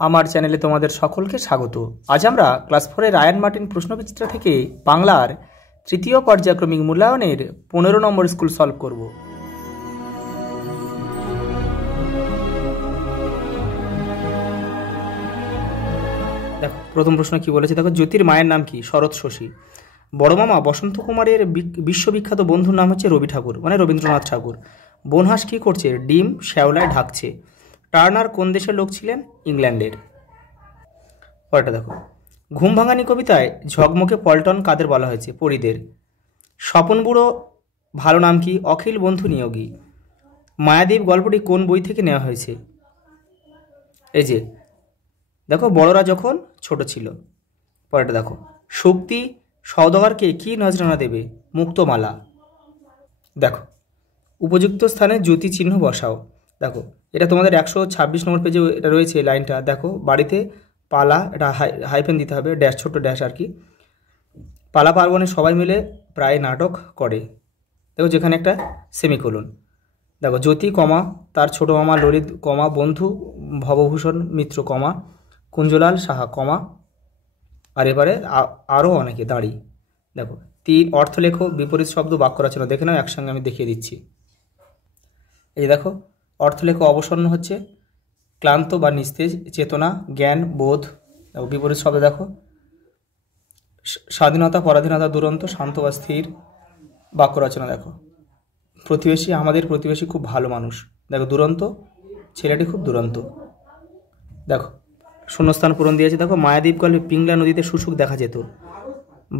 আমার চ্যানেলে তোমাদের সকলকে স্বাগত। আজ আমরা ক্লাস 4-এর রায়ান মার্টিন প্রশ্নবিচিত্রা থেকে বাংলার তৃতীয় পর্যায়ক্রমিক মূল্যায়নের 15 নম্বর স্কুল সলভ করব। দেখো প্রথম প্রশ্ন কি বলেছে, দেখো জ্যোতির মায়ের নাম কি? শরৎ শশী। বড় মামা বসন্ত কুমারের বিশ্ববিখ্যাত বন্ধুর নাম হচ্ছে রবি ঠাকুর, মানে রবীন্দ্রনাথ ঠাকুর। বনহাঁস কী করছে? ডিম শ্যাওলায় ঢাকছে। টার্নার কোন দেশের লোক ছিলেন? ইংল্যান্ডের। পরেরটা দেখো, ঘুম ভাঙানি কবিতায় ঝকমকে পল্টন কাদের বলা হয়েছে? পরীদের। স্বপন বুড়ো ভালো নাম কি? অখিল বন্ধু নিয়োগী। মায়াদ্বীপ গল্পটি কোন বই থেকে নেওয়া হয়েছে? এই যে দেখো, বড়রা যখন ছোট ছিল। পরেরটা দেখো, শক্তি সওদাগরকে কি নজরানা দেবে? মুক্তমালা। দেখো উপযুক্ত স্থানে জ্যোতি চিহ্ন বসাও। দেখো এটা তোমাদের 126 নম্বর পেজে এটা রয়েছে লাইনটা। দেখো বাড়িতে পালা, এটা হাইফেন দিতে হবে, ড্যাশ ছোট্ট ড্যাশ আর কি। পালা পার্বণে সবাই মিলে প্রায় নাটক করে। দেখো যেখানে একটা সেমিকোলন। দেখো জ্যোতি কমা তার ছোট মামা ললিত কমা বন্ধু ভবভূষণ মিত্র কমা কুঞ্জলাল সাহা কমা, আর এবারে আরও অনেকে দাঁড়ি। দেখো 3 অর্থলেখ বিপরীত শব্দ বাক্য রচনা দেখে নাও, একসঙ্গে আমি দেখিয়ে দিচ্ছি। এই দেখো অর্থলেখ অবসন্ন হচ্ছে ক্লান্ত বা নিস্তেজ, চেতনা জ্ঞান বোধ। দেখো বিপরীত শব্দ দেখো, স্বাধীনতা পরাধীনতা দুরন্ত, শান্ত বা স্থির। বাক্য রচনা দেখো, প্রতিবেশী আমাদের প্রতিবেশী খুব ভালো মানুষ। দেখো দুরন্ত, ছেলেটি খুব দুরন্ত। দেখো শূন্যস্থান পূরণ দিয়েছে। দেখো মায়াদ্বীপ গল্পে পিংলা নদীতে শুশুক দেখা যেত।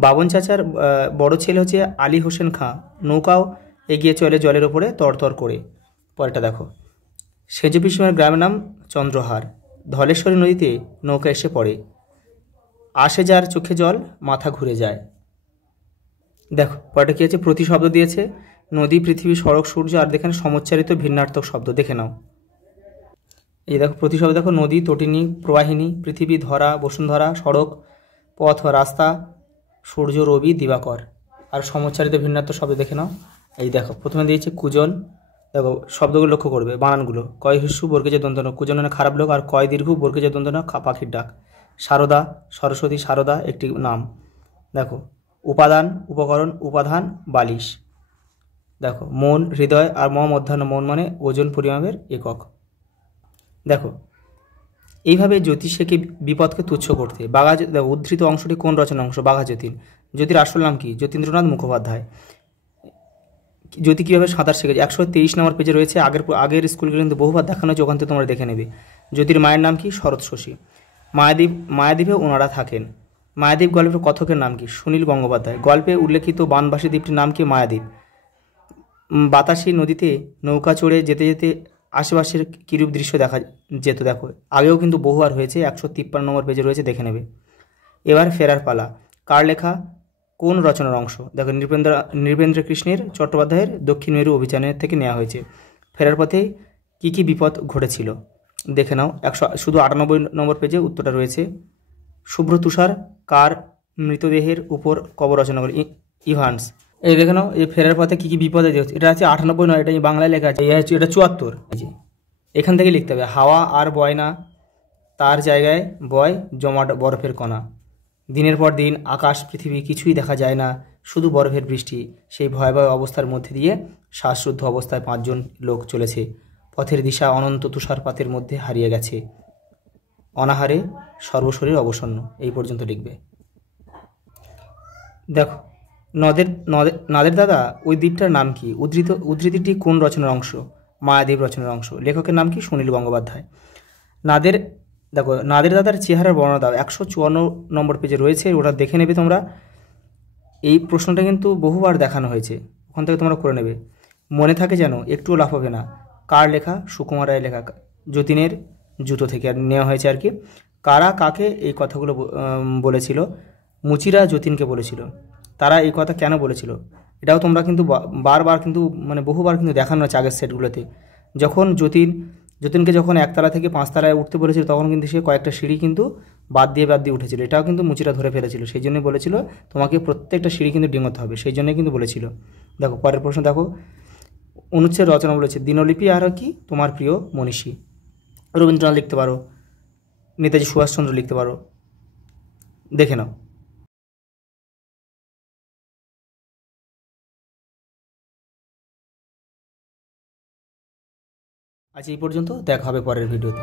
বাবন চাচার বড় ছেলে হচ্ছে আলী হোসেন খাঁ, নৌকাও এগিয়ে চলে জলের ওপরে তরতর করে। পরেরটা দেখো, সেজ পিসিমার গ্রামের নাম চন্দ্রহার। ধলেশ্বরী নদীতে নৌকা এসে পড়ে। আসে যার চোখে জল মাথা ঘুরে যায়। দেখো পরেরটা কী আছে? প্রতি শব্দ দিয়েছে, নদী পৃথিবী সড়ক সূর্য, আর দেখেন সমুচ্চারিত ভিন্নার্থক শব্দ দেখে নাও। এই দেখো প্রতি শব্দ দেখো, নদী তটিনী প্রবাহিনী, পৃথিবী ধরা বসুন্ধরা, সড়ক পথ রাস্তা, সূর্য রবি দিবাকর। আর সমুচ্চারিত ভিন্নার্থক শব্দ দেখে নাও। এই দেখো প্রথমে দিয়েছে কুজন। দেখো শব্দগুলো লক্ষ্য করবে, বানানগুলো। কয় হিস্যু বর্গেজে দন্তন, কুজন মানে খারাপ লোক, আর কয় দীর্ঘ বর্গেজে দন্তন পাখির ডাক। সারদা সরস্বতী, সারদা একটি নাম। দেখো উপাদান উপকরণ, উপাদান বালিশ। দেখো মন হৃদয়, আর মধ্যাহ্ন, মন মানে ওজন পরিমাপের একক। দেখো এইভাবে জ্যোতিষকে বিপদকে তুচ্ছ করতে। বাঘা উদ্ধৃত অংশটি কোন রচনা অংশ? বাঘা যতীন। জ্যোতির আসল নাম কি? যতীন্দ্রনাথ মুখোপাধ্যায়। জ্যোতি কীভাবে সাঁতার শিখেছে? 123 নম্বর পেজে রয়েছে। আগের স্কুলগুলো কিন্তু বহুবার দেখানো হয়েছে, ওখান থেকে তোমরা দেখে নেবে। জ্যোতির মায়ের নাম কি? শরৎ শশী। মায়াদ্বীপে ওনারা থাকেন। মায়াদ্বীপ গল্পের কথকের নাম কি? সুনীল গঙ্গোপাধ্যায়। গল্পে উল্লেখিত বানবাসী দ্বীপটির নাম কি? মায়াদ্বীপ। বাতাসী নদীতে নৌকা চড়ে যেতে যেতে আশেপাশের কিরূপ দৃশ্য দেখা যেত। দেখো আগেও কিন্তু বহুবার হয়েছে, 153 নম্বর পেজে রয়েছে, দেখে নেবে। এবার ফেরার পালা কার লেখা? কোন রচনার অংশ? দেখো নৃপেন্দ্র কৃষ্ণের চট্টোপাধ্যায়ের দক্ষিণ মেরু অভিযানের থেকে নেওয়া হয়েছে। ফেরার পথে কি কি বিপদ ঘটেছিল দেখে নাও। শুধু 98 নম্বর পেজে উত্তরটা রয়েছে। শুভ্র তুষার কার মৃতদেহের উপর কবর রচনা করে? ইভান্স। এই দেখে নাও, এই ফেরার পথে কী কী বিপদে হচ্ছে। এটা আছে 98 নয়, এটা বাংলায় লেখা আছে। এটা 74। এখান থেকে লিখতে হবে, হাওয়া আর বয় না, তার জায়গায় বয় জমাট বরফের কণা। দিনের পর দিন আকাশ পৃথিবী কিছুই দেখা যায় না, শুধু বরফের বৃষ্টি। সেই ভয়াবহ অবস্থার মধ্যে দিয়ে শ্বাসরুদ্ধ অবস্থায় 5 জন লোক চলেছে। পথের দিশা অনন্ত তুষারপাতের মধ্যে হারিয়ে গেছে। অনাহারে সর্বশরীর অবসন্ন। এই পর্যন্ত লিখবে। দেখো নাদের দাদা ওই দ্বীপটার নাম কি? উদ্ধৃতিটি কোন রচনার অংশ? মায়াদ্বীপ রচনার অংশ। লেখকের নাম কি? সুনীল গঙ্গোপাধ্যায়। দেখো নাদের দাদার চেহারার বর্ণনা দাও। 154 নম্বর পেজে রয়েছে, ওটা দেখে নেবে তোমরা। এই প্রশ্নটা কিন্তু বহুবার দেখানো হয়েছে, ওখান থেকে তোমরা করে নেবে। মনে থাকে যেন, একটুও লাভ হবে না। কার লেখা? সুকুমার রায়ের লেখা। যতীনের জুতো থেকে আর নেওয়া হয়েছে আর কি। কারা কাকে এই কথাগুলো বলেছিল? মুচিরা যতীনকে বলেছিল। তারা এই কথা কেন বলেছিল? এটাও তোমরা কিন্তু বারবার কিন্তু মানে বহুবার কিন্তু দেখানো হচ্ছে আগের সেটগুলোতে। যখন যতীনকে যখন 1 তলা থেকে 5 তলায় উঠতে বলেছিল, তখন কিন্তু সে কয়েকটা সিঁড়ি কিন্তু বাদ দিয়ে উঠেছিল। এটাও কিন্তু মুচিরা ধরে ফেলেছিল, সেই জন্যই বলেছিল তোমাকে প্রত্যেকটা সিঁড়ি কিন্তু ডিঙোতে হবে, সেই জন্যই কিন্তু বলেছিল। দেখো পরের প্রশ্ন দেখো, অনুচ্ছেদ রচনা বলেছে। দিনলিপি আর কি তোমার প্রিয় মনীষী? রবীন্দ্রনাথ লিখতে পারো। নেতাজি সুভাষচন্দ্র লিখতে পারো, দেখে নাও। আজ এই পর্যন্ত, দেখা হবে পরের ভিডিওতে।